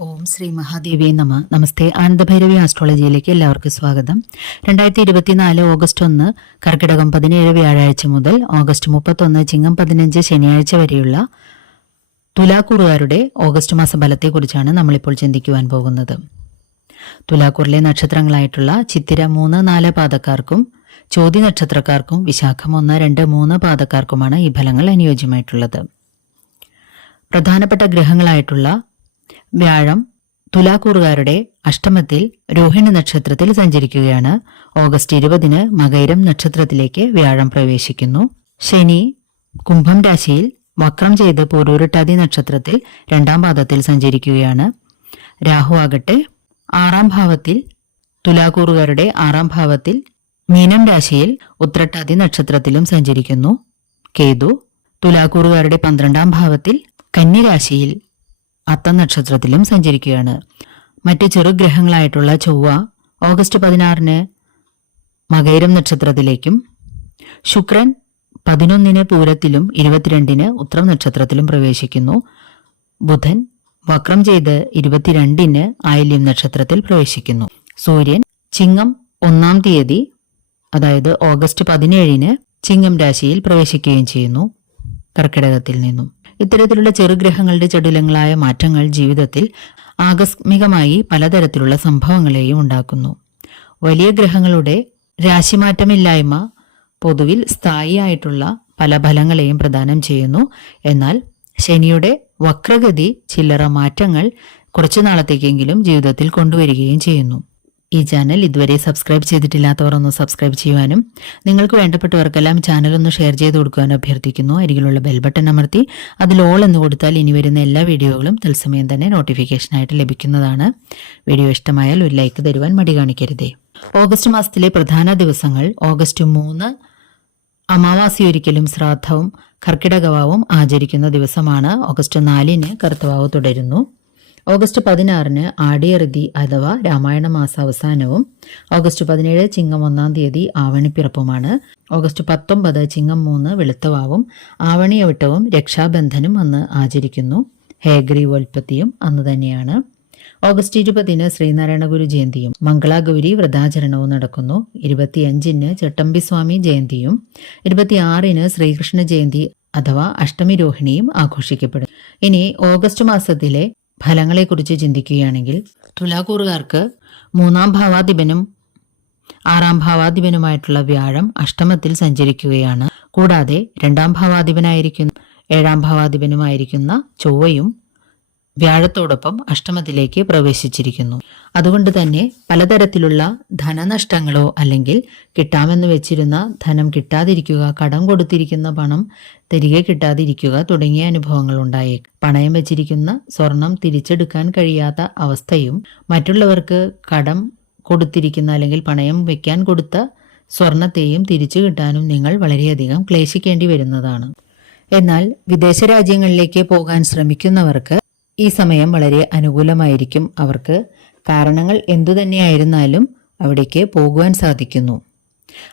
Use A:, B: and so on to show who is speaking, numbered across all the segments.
A: ഓം ശ്രീ മഹാദേവി നമ. നമസ്തേ. ആനന്ദഭൈരവി ആസ്ട്രോളജിയിലേക്ക് എല്ലാവർക്കും സ്വാഗതം. രണ്ടായിരത്തി ഇരുപത്തിനാല് ഓഗസ്റ്റ് ഒന്ന് കർക്കിടകം പതിനേഴ് വ്യാഴാഴ്ച മുതൽ ഓഗസ്റ്റ് മുപ്പത്തൊന്ന് ചിങ്ങം പതിനഞ്ച് ശനിയാഴ്ച വരെയുള്ള തുലാക്കൂറുകാരുടെ ഓഗസ്റ്റ് മാസ ഫലത്തെക്കുറിച്ചാണ് നമ്മളിപ്പോൾ ചിന്തിക്കുവാൻ പോകുന്നത്. തുലാക്കൂറിലെ നക്ഷത്രങ്ങളായിട്ടുള്ള ചിത്തിര മൂന്ന് നാല് പാദക്കാർക്കും ചോതി നക്ഷത്രക്കാർക്കും വിശാഖം ഒന്ന് രണ്ട് മൂന്ന് പാദക്കാർക്കുമാണ് ഈ ഫലങ്ങൾ അനുയോജ്യമായിട്ടുള്ളത്. പ്രധാനപ്പെട്ട ഗ്രഹങ്ങളായിട്ടുള്ള വ്യാഴം തുലാക്കൂറുകാരുടെ അഷ്ടമത്തിൽ രോഹിണി നക്ഷത്രത്തിൽ സഞ്ചരിക്കുകയാണ്. ഓഗസ്റ്റ് ഇരുപതിന് മകൈരം നക്ഷത്രത്തിലേക്ക് വ്യാഴം പ്രവേശിക്കുന്നു. ശനി കുംഭം രാശിയിൽ വക്രം ചെയ്ത് പോരൂരുട്ടാതി നക്ഷത്രത്തിൽ രണ്ടാം പാദത്തിൽ സഞ്ചരിക്കുകയാണ്. രാഹു ആകട്ടെ ആറാം ഭാവത്തിൽ തുലാക്കൂറുകാരുടെ ആറാം ഭാവത്തിൽ മീനം രാശിയിൽ ഉത്രട്ടാതി നക്ഷത്രത്തിലും സഞ്ചരിക്കുന്നു. കേതു തുലാക്കൂറുകാരുടെ പന്ത്രണ്ടാം ഭാവത്തിൽ കന്യരാശിയിൽ അത്തം നക്ഷത്രത്തിലും സഞ്ചരിക്കുകയാണ്. മറ്റ് ചെറുഗ്രഹങ്ങളായിട്ടുള്ള ചൊവ്വ ഓഗസ്റ്റ് പതിനാറിന് മകൈരം നക്ഷത്രത്തിലേക്കും ശുക്രൻ പതിനൊന്നിന് പൂരത്തിലും ഇരുപത്തിരണ്ടിന് ഉത്രം നക്ഷത്രത്തിലും പ്രവേശിക്കുന്നു. ബുധൻ വക്രം ചെയ്ത് ഇരുപത്തിരണ്ടിന് ആയില്യം നക്ഷത്രത്തിൽ പ്രവേശിക്കുന്നു. സൂര്യൻ ചിങ്ങം ഒന്നാം തീയതി അതായത് ഓഗസ്റ്റ് പതിനേഴിന് ചിങ്ങം രാശിയിൽ പ്രവേശിക്കുകയും ചെയ്യുന്നു. കർക്കിടകത്തിൽ നിന്നും. ഇത്തരത്തിലുള്ള ചെറുഗ്രഹങ്ങളുടെ ചടുലങ്ങളായ മാറ്റങ്ങൾ ജീവിതത്തിൽ ആകസ്മികമായി പലതരത്തിലുള്ള സംഭവങ്ങളെയും ഉണ്ടാക്കുന്നു. വലിയ ഗ്രഹങ്ങളുടെ രാശിമാറ്റമില്ലായ്മ പൊതുവിൽ സ്ഥായിയായിട്ടുള്ള പല ഫലങ്ങളെയും പ്രദാനം ചെയ്യുന്നു. എന്നാൽ ശനിയുടെ വക്രഗതി ചില്ലറ മാറ്റങ്ങൾ കുറച്ചു നാളത്തേക്കെങ്കിലും ജീവിതത്തിൽ കൊണ്ടുവരികയും ചെയ്യുന്നു. ഈ ചാനൽ ഇതുവരെ സബ്സ്ക്രൈബ് ചെയ്തിട്ടില്ലാത്തവർ ഒന്ന് സബ്സ്ക്രൈബ് ചെയ്യുവാനും നിങ്ങൾക്ക് വേണ്ടപ്പെട്ടവർക്കെല്ലാം ചാനൽ ഒന്ന് ഷെയർ ചെയ്ത് കൊടുക്കുവാനും അഭ്യർത്ഥിക്കുന്നു. അരികിലുള്ള ബെൽ ബട്ടൺ അമർത്തി അതിൽ ഓൾ എന്ന് കൊടുത്താൽ ഇനി വരുന്ന എല്ലാ വീഡിയോകളും തത്സമയം തന്നെ നോട്ടിഫിക്കേഷനായിട്ട് ലഭിക്കുന്നതാണ്. വീഡിയോ ഇഷ്ടമായാൽ ഒരു ലൈക്ക് തരുവാൻ മടി കാണിക്കരുതേ. ഓഗസ്റ്റ് മാസത്തിലെ പ്രധാന ദിവസങ്ങൾ ഓഗസ്റ്റ് മൂന്ന് അമാവാസി ഒരിക്കലും ശ്രാദ്ധവും കർക്കിടകവാവും ആചരിക്കുന്ന ദിവസമാണ്. ഓഗസ്റ്റ് നാലിന് കർത്തവാവ് തുടരുന്നു. ഓഗസ്റ്റ് പതിനാറിന് ആടിയറുതി അഥവാ രാമായണ മാസാവസാനവും ഓഗസ്റ്റ് പതിനേഴ് ചിങ്ങം ഒന്നാം തീയതി ആവണിപ്പിറപ്പുമാണ് ഓഗസ്റ്റ് പത്തൊമ്പത് ചിങ്ങം മൂന്ന് വെളുത്തവാവും ആവണിയവിട്ടവും രക്ഷാബന്ധനും അന്ന് ആചരിക്കുന്നു. ഹേഗ്രീവോൽപ്പത്തിയും അന്ന് തന്നെയാണ്. ഓഗസ്റ്റ് ഇരുപതിന് ശ്രീനാരായണ ഗുരു ജയന്തിയും മംഗളാഗൗരി വ്രതാചരണവും നടക്കുന്നു. ഇരുപത്തിയഞ്ചിന് ചട്ടമ്പിസ്വാമി ജയന്തിയും ഇരുപത്തിയാറിന് ശ്രീകൃഷ്ണ ജയന്തി അഥവാ അഷ്ടമി രോഹിണിയും ആഘോഷിക്കപ്പെടും. ഇനി ഓഗസ്റ്റ് മാസത്തിലെ ഫലങ്ങളെക്കുറിച്ച് ചിന്തിക്കുകയാണെങ്കിൽ തുലാക്കൂറുകാർക്ക് മൂന്നാം ഭാവാധിപനും ആറാം ഭാവാധിപനുമായിട്ടുള്ള വ്യാഴം അഷ്ടമത്തിൽ സഞ്ചരിക്കുകയാണ്. കൂടാതെ രണ്ടാം ഭാവാധിപനായിരിക്കുന്ന ഏഴാം ഭാവാധിപനുമായിരിക്കുന്ന ചൊവ്വയും വ്യാഴത്തോടൊപ്പം അഷ്ടമത്തിലേക്ക് പ്രവേശിച്ചിരിക്കുന്നു. അതുകൊണ്ട് തന്നെ പലതരത്തിലുള്ള ധനനഷ്ടങ്ങളോ അല്ലെങ്കിൽ കിട്ടാമെന്ന് വെച്ചിരുന്ന ധനം കിട്ടാതിരിക്കുക കടം കൊടുത്തിരിക്കുന്ന പണം തിരികെ കിട്ടാതിരിക്കുക തുടങ്ങിയ അനുഭവങ്ങൾ ഉണ്ടായേക്കും. പണയം വെച്ചിരിക്കുന്ന സ്വർണം തിരിച്ചെടുക്കാൻ കഴിയാത്ത അവസ്ഥയും മറ്റുള്ളവർക്ക് കടം കൊടുത്തിരിക്കുന്ന അല്ലെങ്കിൽ പണയം വെക്കാൻ കൊടുത്ത സ്വർണത്തെയും തിരിച്ചു കിട്ടാനും നിങ്ങൾ വളരെയധികം ക്ലേശിക്കേണ്ടി വരുന്നതാണ്. എന്നാൽ വിദേശ രാജ്യങ്ങളിലേക്ക് പോകാൻ ശ്രമിക്കുന്നവർക്ക് ഈ സമയം വളരെ അനുകൂലമായിരിക്കും. അവർക്ക് കാരണങ്ങൾ എന്തുതന്നെയായിരുന്നാലും അവിടേക്ക് പോകുവാൻ സാധിക്കുന്നു.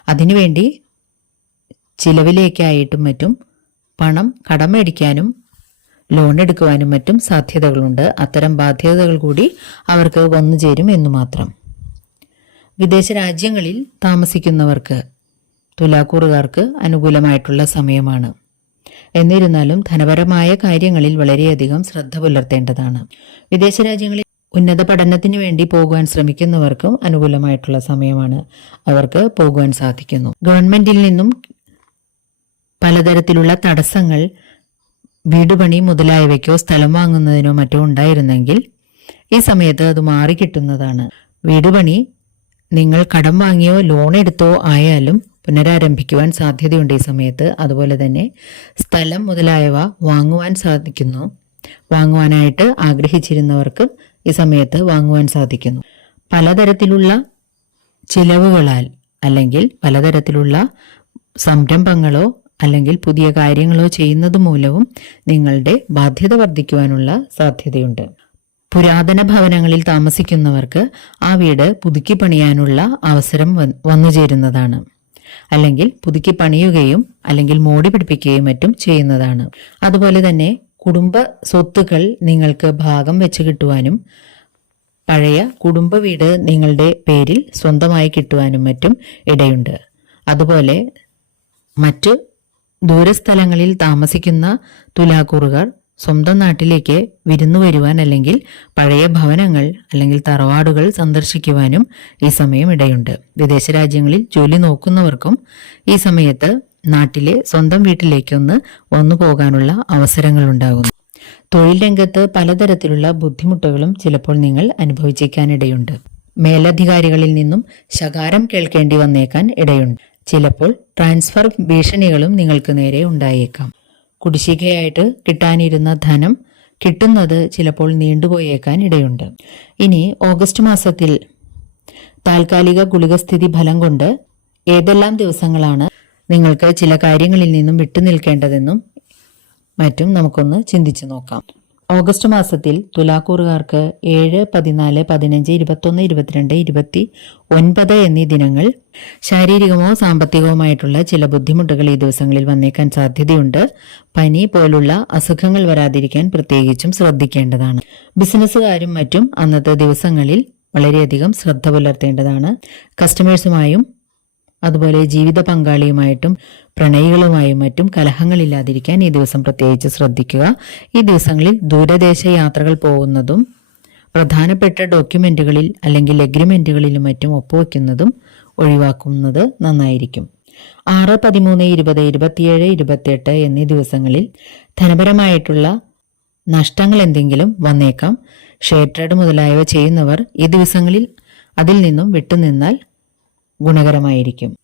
A: അതിനുവേണ്ടി ചിലവിലേക്കായിട്ടും മറ്റും പണം കടം മേടിക്കാനും ലോൺ എടുക്കുവാനും മറ്റും സാധ്യതകളുണ്ട്. അത്തരം ബാധ്യതകൾ കൂടി അവർക്ക് വന്നു ചേരും എന്നു മാത്രം. വിദേശ രാജ്യങ്ങളിൽ താമസിക്കുന്നവർക്ക് തുലാക്കൂറുകാർക്ക് അനുകൂലമായിട്ടുള്ള സമയമാണ്. എന്നിരുന്നാലും ധനപരമായ കാര്യങ്ങളിൽ വളരെയധികം ശ്രദ്ധ പുലർത്തേണ്ടതാണ്. വിദേശ രാജ്യങ്ങളിൽ ഉന്നത പഠനത്തിന് വേണ്ടി പോകുവാൻ ശ്രമിക്കുന്നവർക്കും അനുകൂലമായിട്ടുള്ള സമയമാണ് അവർക്ക് പോകുവാൻ സാധിക്കുന്നു. ഗവൺമെന്റിൽ നിന്നും പലതരത്തിലുള്ള തടസ്സങ്ങൾ വീടുപണി മുതലായവയ്ക്കോ സ്ഥലം വാങ്ങുന്നതിനോ മറ്റോ ഉണ്ടായിരുന്നെങ്കിൽ ഈ സമയത്ത് അത് മാറിക്കിട്ടുന്നതാണ്. വീടുപണി നിങ്ങൾ കടം വാങ്ങിയോ ലോൺ എടുത്തോ ആയാലും പുനരാരംഭിക്കുവാൻ സാധ്യതയുണ്ട് ഈ സമയത്ത്. അതുപോലെ തന്നെ സ്ഥലം മുതലായവ വാങ്ങുവാൻ സാധിക്കുന്നു. വാങ്ങുവാനായിട്ട് ആഗ്രഹിച്ചിരുന്നവർക്ക് ഈ സമയത്ത് വാങ്ങുവാൻ സാധിക്കുന്നു. പലതരത്തിലുള്ള ചിലവുകളാൽ അല്ലെങ്കിൽ പലതരത്തിലുള്ള സംരംഭങ്ങളോ അല്ലെങ്കിൽ പുതിയ കാര്യങ്ങളോ ചെയ്യുന്നത് മൂലവും നിങ്ങളുടെ ബാധ്യത വർദ്ധിക്കുവാനുള്ള സാധ്യതയുണ്ട്. പുരാതന ഭവനങ്ങളിൽ താമസിക്കുന്നവർക്ക് ആ വീട് പുതുക്കി പണിയാനുള്ള അവസരം വന്നു ചേരുന്നതാണ് അല്ലെങ്കിൽ പുതുക്കി പണിയുകയും അല്ലെങ്കിൽ മോടി പിടിപ്പിക്കുകയും മറ്റും ചെയ്യുന്നതാണ്. അതുപോലെ തന്നെ കുടുംബ സ്വത്തുക്കൾ നിങ്ങൾക്ക് ഭാഗം വെച്ച് കിട്ടുവാനും പഴയ കുടുംബ വീട് നിങ്ങളുടെ പേരിൽ സ്വന്തമായി കിട്ടുവാനും മറ്റും ഇടയുണ്ട്. അതുപോലെ മറ്റ് ദൂരസ്ഥലങ്ങളിൽ താമസിക്കുന്ന തുലാക്കൂറുകാർ സ്വന്തം നാട്ടിലേക്ക് വിരുന്നു വരുവാൻ അല്ലെങ്കിൽ പഴയ ഭവനങ്ങൾ അല്ലെങ്കിൽ തറവാടുകൾ സന്ദർശിക്കുവാനും ഈ സമയം ഇടയുണ്ട്. വിദേശ രാജ്യങ്ങളിൽ ജോലി നോക്കുന്നവർക്കും ഈ സമയത്ത് നാട്ടിലെ സ്വന്തം വീട്ടിലേക്കൊന്ന് വന്നു പോകാനുള്ള അവസരങ്ങൾ ഉണ്ടാകുന്നു. തൊഴിൽ രംഗത്ത് പലതരത്തിലുള്ള ബുദ്ധിമുട്ടുകളും ചിലപ്പോൾ നിങ്ങൾ അനുഭവിച്ചേക്കാനിടയുണ്ട്. മേലധികാരികളിൽ നിന്നും ശകാരം കേൾക്കേണ്ടി വന്നേക്കാൻ ഇടയുണ്ട്. ചിലപ്പോൾ ട്രാൻസ്ഫർ ഭീഷണികളും നിങ്ങൾക്ക് നേരെ ഉണ്ടായേക്കാം. കുടിശ്ശികയായിട്ട് കിട്ടാനിരുന്ന ധനം കിട്ടുന്നത് ചിലപ്പോൾ നീണ്ടുപോയേക്കാൻ ഇടയുണ്ട്. ഇനി ഓഗസ്റ്റ് മാസത്തിൽ താൽക്കാലിക ഗുളികസ്ഥിതി ഫലം കൊണ്ട് ഏതെല്ലാം ദിവസങ്ങളാണ് നിങ്ങൾക്ക് ചില കാര്യങ്ങളിൽ നിന്നും വിട്ടുനിൽക്കേണ്ടതെന്നും മറ്റും നമുക്കൊന്ന് ചിന്തിച്ചു നോക്കാം. ഓഗസ്റ്റ് മാസത്തിൽ തുലാക്കൂറുകാർക്ക് ഏഴ് പതിനാല് പതിനഞ്ച് ഇരുപത്തൊന്ന് ഇരുപത്തിരണ്ട് ഇരുപത്തി ഒൻപത് എന്നീ ദിനങ്ങൾ ശാരീരികമോ സാമ്പത്തികവുമായിട്ടുള്ള ചില ബുദ്ധിമുട്ടുകൾ ഈ ദിവസങ്ങളിൽ വന്നേക്കാൻ സാധ്യതയുണ്ട്. പനി പോലുള്ള അസുഖങ്ങൾ വരാതിരിക്കാൻ പ്രത്യേകിച്ചും ശ്രദ്ധിക്കേണ്ടതാണ്. ബിസിനസ്സുകാരും മറ്റും അന്നത്തെ ദിവസങ്ങളിൽ വളരെയധികം ശ്രദ്ധ പുലർത്തേണ്ടതാണ്. കസ്റ്റമേഴ്സുമായും അതുപോലെ ജീവിത പങ്കാളിയുമായിട്ടും പ്രണയികളുമായും മറ്റും കലഹങ്ങളില്ലാതിരിക്കാൻ ഈ ദിവസം പ്രത്യേകിച്ച് ശ്രദ്ധിക്കുക. ഈ ദിവസങ്ങളിൽ ദൂരദേശ യാത്രകൾ പോകുന്നതും പ്രധാനപ്പെട്ട ഡോക്യുമെന്റുകളിൽ അല്ലെങ്കിൽ എഗ്രിമെന്റുകളിലും മറ്റും ഒപ്പുവെക്കുന്നതും ഒഴിവാക്കുന്നത് നന്നായിരിക്കും. ആറ് പതിമൂന്ന് ഇരുപത് ഇരുപത്തിയേഴ് ഇരുപത്തിയെട്ട് എന്നീ ദിവസങ്ങളിൽ ധനപരമായിട്ടുള്ള നഷ്ടങ്ങൾ എന്തെങ്കിലും വന്നേക്കാം. ഷെയർ ട്രേഡ് മുതലായവ ചെയ്യുന്നവർ ഈ ദിവസങ്ങളിൽ അതിൽ നിന്നും വിട്ടുനിന്നാൽ ഗുണകരമായിരിക്കും.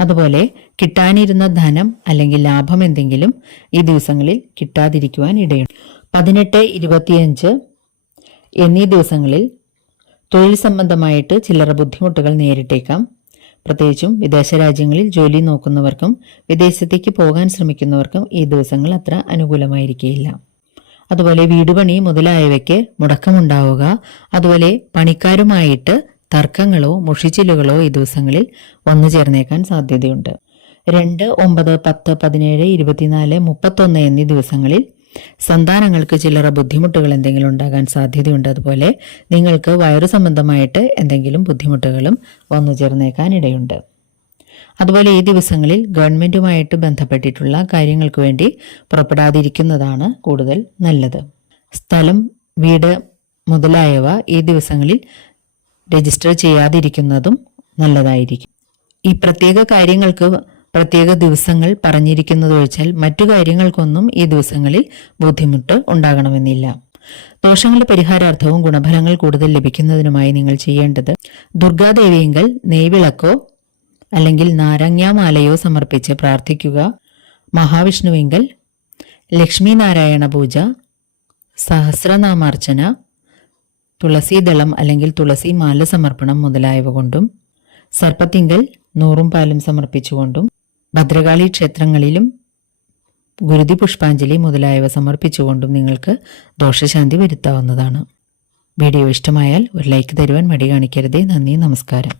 A: അതുപോലെ കിട്ടാനിരുന്ന ധനം അല്ലെങ്കിൽ ലാഭം എന്തെങ്കിലും ഈ ദിവസങ്ങളിൽ കിട്ടാതിരിക്കുവാൻ ഇടയുണ്ട്. പതിനെട്ട് ഇരുപത്തിയഞ്ച് എന്നീ ദിവസങ്ങളിൽ തൊഴിൽ സംബന്ധമായിട്ട് ചില്ലറ ബുദ്ധിമുട്ടുകൾ നേരിട്ടേക്കാം. പ്രത്യേകിച്ചും വിദേശ രാജ്യങ്ങളിൽ ജോലി നോക്കുന്നവർക്കും വിദേശത്തേക്ക് പോകാൻ ശ്രമിക്കുന്നവർക്കും ഈ ദിവസങ്ങൾ അത്ര അനുകൂലമായിരിക്കില്ല അതുപോലെ വീടുപണി മുതലായവയ്ക്ക് മുടക്കമുണ്ടാവുക അതുപോലെ പണിക്കാരുമായിട്ട് തർക്കങ്ങളോ മുഷിച്ചിലുകളോ ഈ ദിവസങ്ങളിൽ വന്നു ചേർന്നേക്കാൻ സാധ്യതയുണ്ട്. രണ്ട് ഒമ്പത് പത്ത് പതിനേഴ് ഇരുപത്തിനാല് മുപ്പത്തൊന്ന് എന്നീ ദിവസങ്ങളിൽ സന്താനങ്ങൾക്ക് ചില്ലറ ബുദ്ധിമുട്ടുകൾ എന്തെങ്കിലും ഉണ്ടാകാൻ സാധ്യതയുണ്ട്. അതുപോലെ നിങ്ങൾക്ക് വയറു സംബന്ധമായിട്ട് എന്തെങ്കിലും ബുദ്ധിമുട്ടുകളും വന്നു ചേർന്നേക്കാൻ ഇടയുണ്ട് അതുപോലെ ഈ ദിവസങ്ങളിൽ ഗവൺമെന്റുമായിട്ട് ബന്ധപ്പെട്ടിട്ടുള്ള കാര്യങ്ങൾക്ക് വേണ്ടി പുറപ്പെടാതിരിക്കുന്നതാണ് കൂടുതൽ നല്ലത്. സ്ഥലം വീട് മുതലായവ ഈ ദിവസങ്ങളിൽ രജിസ്റ്റർ ചെയ്യാതിരിക്കുന്നതും നല്ലതായിരിക്കും. ഈ പ്രത്യേക കാര്യങ്ങൾക്ക് പ്രത്യേക ദിവസങ്ങൾ പറഞ്ഞിരിക്കുന്നത് ഒഴിച്ചാൽ മറ്റു കാര്യങ്ങൾക്കൊന്നും ഈ ദിവസങ്ങളിൽ ബുദ്ധിമുട്ട് ഉണ്ടാകണമെന്നില്ല. ദോഷങ്ങളുടെ പരിഹാരാർത്ഥവും ഗുണഫലങ്ങൾ കൂടുതൽ ലഭിക്കുന്നതിനുമായി നിങ്ങൾ ചെയ്യേണ്ടത് ദുർഗാദേവിയെങ്കിൽ നെയ്വിളക്കോ അല്ലെങ്കിൽ നാരങ്ങാമാലയോ സമർപ്പിച്ച് പ്രാർത്ഥിക്കുക. മഹാവിഷ്ണുവെങ്കിൽ ലക്ഷ്മി നാരായണ പൂജ സഹസ്രനാമാർച്ചന തുളസീദളം അല്ലെങ്കിൽ തുളസി മാല സമർപ്പണം മുതലായവ കൊണ്ടും സർപ്പത്തിങ്കൽ നൂറും പാലും സമർപ്പിച്ചുകൊണ്ടും ഭദ്രകാളി ക്ഷേത്രങ്ങളിലും ഗുരുതി പുഷ്പാഞ്ജലി മുതലായവ സമർപ്പിച്ചുകൊണ്ടും നിങ്ങൾക്ക് ദോഷശാന്തി വരുത്താവുന്നതാണ്. വീഡിയോ ഇഷ്ടമായാൽ ഒരു ലൈക്ക് തരുവാൻ മടി കാണിക്കരുതേ. നന്ദി നമസ്കാരം.